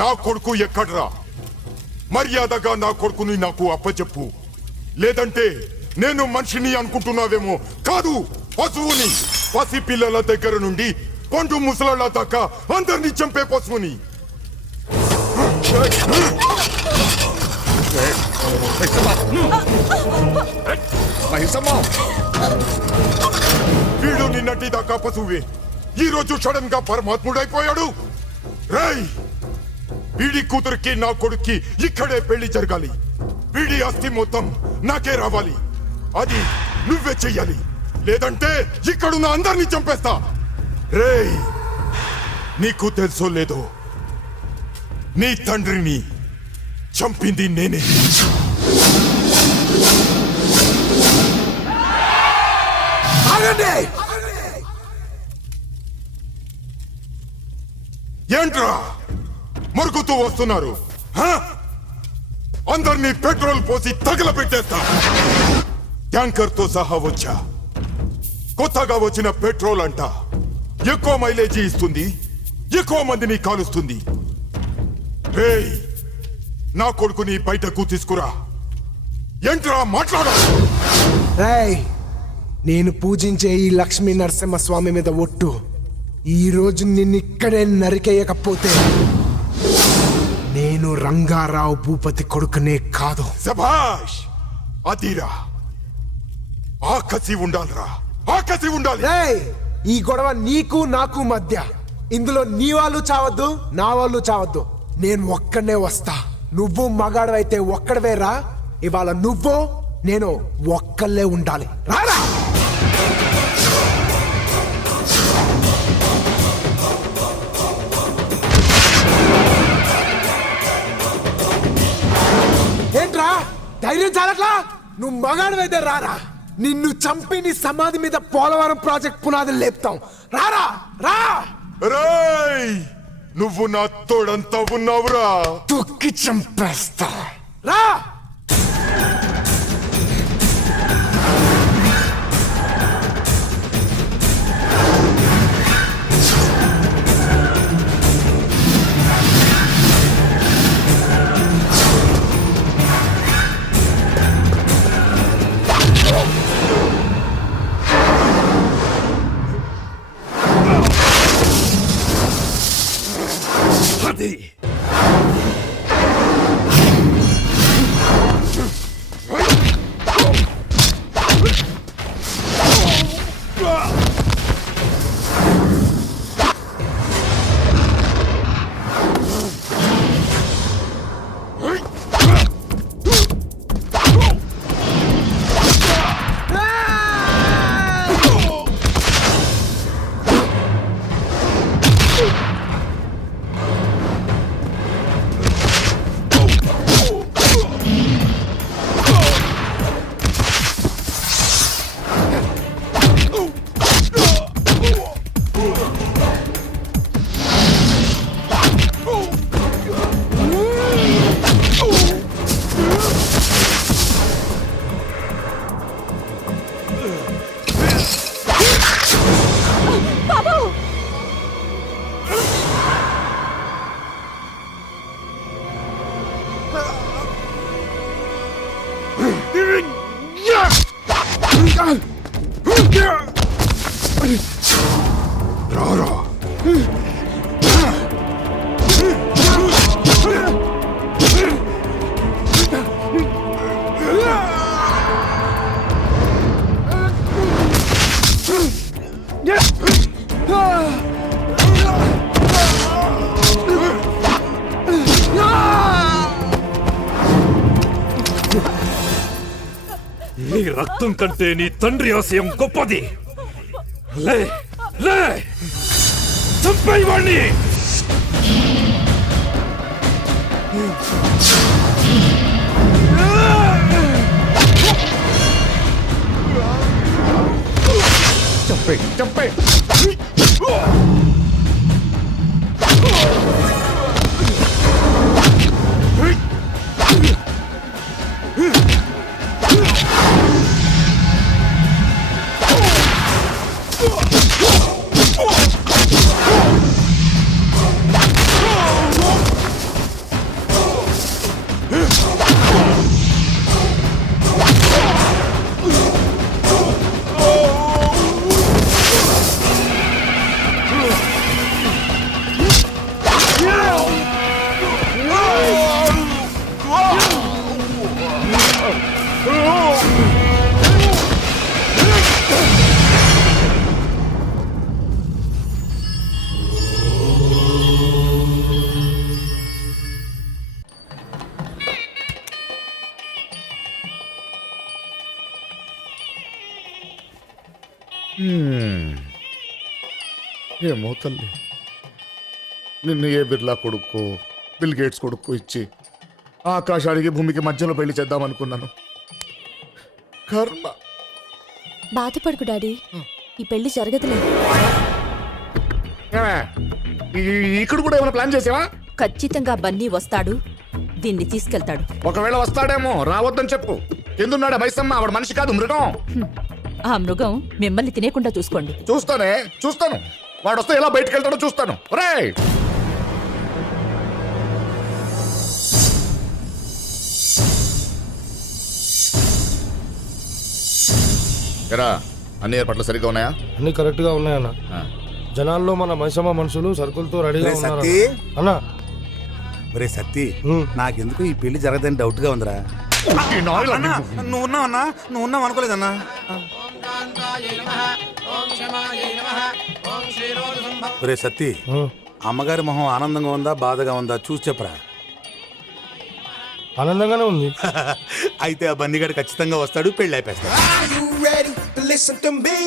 నా కొడుకు ఎక్కడ్రా? మర్యాదగా నా కొడుకుని నాకు అప్పచెప్పు, లేదంటే నేను మనిషిని అనుకుంటున్నావేమో. కాదు, పశువుని. పసి పిల్లల దగ్గర నుండి పండు ముసలాళ్ళ దాకా అందరినీ చంపే పశువుని. వీడు నిన్నటి దాకా పశువే, ఈ రోజు సడన్ గా పరమాత్ముడైపోయాడు. రేయ్, వీడి కూతురికి నా కొడుక్కి ఇక్కడే పెళ్లి జరగాలి. వీడి ఆస్తి మొత్తం నాకే రావాలి. అది నువ్వే చెయ్యాలి, లేదంటే ఇక్కడున్న అందరినీ చంపేస్తా. రేయ్, నీకు తెలుసో లేదో, నీ తండ్రిని చంపింది నేనే. ఏంట్రా మురుగుతూ వస్తున్నారు? అందరినీ పెట్రోల్ పోసి తగలబెట్టేస్తా. ట్యాంకర్ తో సహా వచ్చా. కొత్తగా వచ్చిన పెట్రోల్ అంట ఎక్కువ మైలేజీ ఇస్తుంది, ఎక్కువ మందిని కాలుస్తుంది. రేయ్, నా కొడుకుని బయటకు తీసుకురా. ఏంట్రా మాట్లాడ? రేయ్, నేను పూజించే ఈ లక్ష్మీ నరసింహస్వామి మీద ఒట్టు, ఈ రోజు నిన్నిక్కడే నరికేయకపోతే నేను రంగారావు భూపతి కొడుకునే కాదు. శభాష్, అదిరా. ఆకసి ఉండాలిరా, ఆకసి ఉండాలి. రేయ్, ఈ గొడవ నీకు నాకు మధ్య. ఇందులో నీ వాళ్ళు చావద్దు, నా వాళ్ళు చావద్దు. నేను ఒక్కడనే వస్తా. నువ్వు మగాడవైతే ఒక్కడవే రా. ఇవాళ నువ్వు నేను ఒక్కళ్ళే ఉండాలి. రారా. ఏంట్రా ధైర్యం చాలట్లా? నువ్వు మగాడవైతే రారా. నిన్ను చంపి నీ సమాధి మీద పోలవరం ప్రాజెక్ట్ పునాదులు లేపుతాం. రారా రా. రేయ్, నువ్వు నా తోడంతా ఉన్నావురా. తొక్కి చంపేస్తా. రా. రారా. నీ రక్తం కంటే నీ తండ్రి ఆశయం గొప్పది. లే లే, చంపేవాణ్ణి. చంపే చంపే. ఏమో తల్లి, నిన్ను ఏ బిర్లా కొడుకు బిల్ గేట్స్ కొడుకు ఇచ్చి ఆకాశానికి భూమికి మధ్యలో పెళ్లి చేద్దామనుకున్నాను. కర్మ. బాధపడుకు డాడీ, ఈ పెళ్లి జరగదులేదు. ఏమే, ఇక్కడ కూడా ఏమైనా ప్లాన్ చేసావా? ఖచ్చితంగా బన్నీ వస్తాడు, దీన్ని తీసుకెళ్తాడు. ఒకవేళ వస్తాడేమో, రావద్దని చెప్పు. ఎందున్నాడా మైసమ్మ? ఆవిడ మనిషి కాదు, మృగం. ఆ మృగం మిమ్మల్ని తినేకుండా చూసుకోండి. చూస్తాను. వాడు వస్తే ఎలా బయటకు వెళ్తాడో చూస్తాను. ఒరేయ్, ఎరా, అన్ని ఏర్పాట్లు సరిగ్గా ఉన్నాయా? అన్ని కరెక్ట్ గా ఉన్నాయన్న. ఆ. జనాల్లో మన మైసమ్మ మనుషులు సరుకులతో రెడీగా రే ఉన్నారు సత్తి. అన్న. ఒరే సత్తి, ఉమ్. నాకెందుకు ఈ పెళ్లి జరగదని డౌట్ గా ఉందిరా. ఈ నాయలు అన్నా, నువ్వు ఉన్నావన్నా? నువ్వు ఉన్నావు అనుకోలేదన్నా. ఒరే సత్తి, ఉమ్. అమ్మగారి మొహం ఆనందంగా ఉందా బాధగా ఉందా చూసి చెప్పరా. ఆనందంగానే ఉంది. అయితే ఆ బన్నిగాడు ఖచ్చితంగా వస్తాడు, పెళ్లి అయిపోతాడు. Are you ready to listen to me?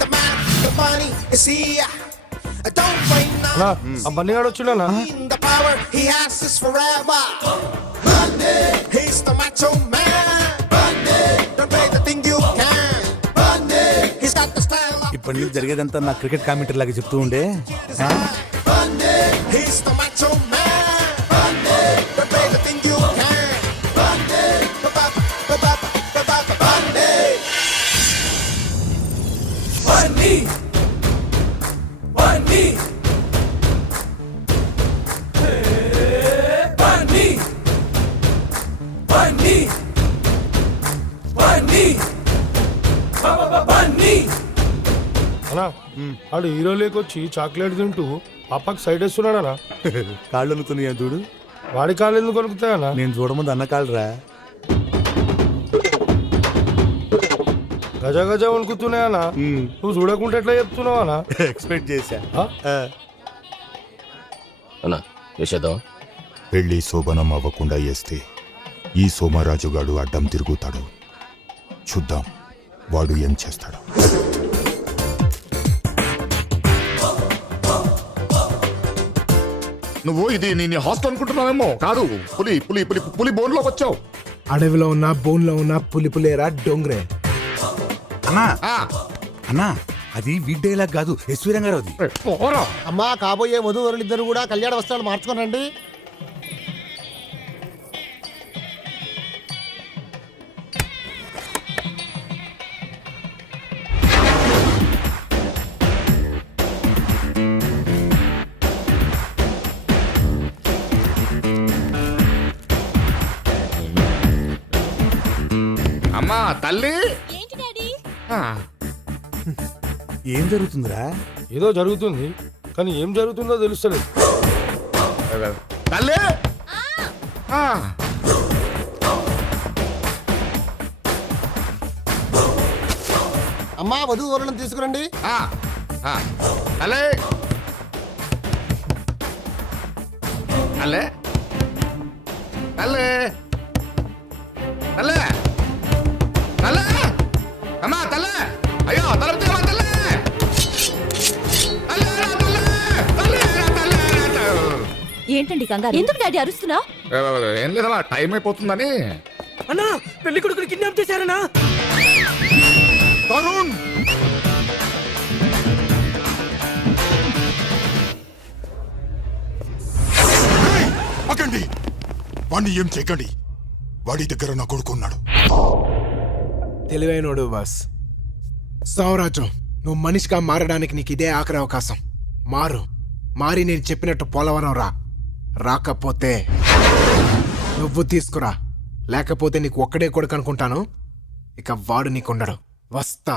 The man, the money is here. Don't wait now. అన్నా, ఆ బన్నీగాడు వచ్చిండన్నా. The power he has is forever. Monday, he's the macho man. Monday, don't play the thing you can. Monday, he's got the style of. ఈ పెళ్లి జరిగేదంతా నా cricket commentary లాగా చెప్తూ ఉండే. Monday, he's the macho man. Monday, don't play the thing you can. Monday, Monday. అన్నా, ఆడు hero లేకొచ్చి chocolate తింటూ పాపకి సైడ్ వేస్తున్నాడనా. కాళ్ళు అనుకున్నాయా చూడు. వాడి కాళ్ళు ఎందుకు కొనుకుతాయన్నా? నేను చూడముందు అన్న కాళ్ళరా. గజ గజ వణుకుతున్నాయన్నా. నువ్వు చూడకుంటే ఎట్లా చెప్తున్నావు అన్నా? ఎక్స్పెక్ట్ చేశా. అన్నా వేసేద్దాం. పెళ్లి శోభనం అవ్వకుండా వేస్తే ఈ సోమరాజుగాడు అడ్డం తిరుగుతాడు. చూద్దాం వాడు ఏం చేస్తాడు. నువ్వు ఇది నీ హాస్టల్ అనుకుంటున్నావేమో. కాదు, పులి పులి పులి పులి బోన్లోకి వచ్చావు. అడవిలో ఉన్న బోన్లో ఉన్న పులిపులేరా డొంగ్రే. అన్నా ఆ, అన్నా, అది వీడ్డేలా కాదు, ఎస్వీ రంగారావు అది. పోరా. అమ్మా, కాబోయే వధూవరులిద్దరు కూడా కళ్యాణ వస్త్రాలు మార్చుకోనండి. అమ్మా తల్లి. ఆ, ఏం జరుగుతుందిరా? ఏదో జరుగుతుంది, కానీ ఏం జరుగుతుందో తెలుస్తలేదు. తల్లి. ఆ, అమ్మా, వధూవరులను తీసుకురండి. ఆ, ఆ. తల్లి. తల్లి. తల్లి. తల్లి. తల్లి. అమ్మా తల్లి. అయ్యో తలుపు తీయమ్మా తల్లి. తల్లి, రా తల్లి. తల్లి, రా తల్లి, రా తల్లి. ఏంటండి కంగారు? ఎందుకు డాడీ అరుస్తున్నా? ఏం లేదమ్మా, టైం అయిపోతుందని. అన్నా, పెళ్లి కొడుకుని కిడ్నాప్ చేశారనా? తరుణ్, ఆగండి. వాణ్ణి ఏం చేయకండి. వాడి దగ్గర నా కొడుకున్నాడు. తెలివైనోడు బాస్. సౌరాజు, నువ్వు మనిషిగా మారడానికి నీకు ఇదే ఆఖరి అవకాశం. మారి నేను చెప్పినట్టు పోలవరం రా. రాకపోతే నువ్వు తీసుకురా, లేకపోతే నీకు ఒక్కడే కొడుకు అనుకుంటాను. ఇక వాడు నీకుండడు. వస్తా.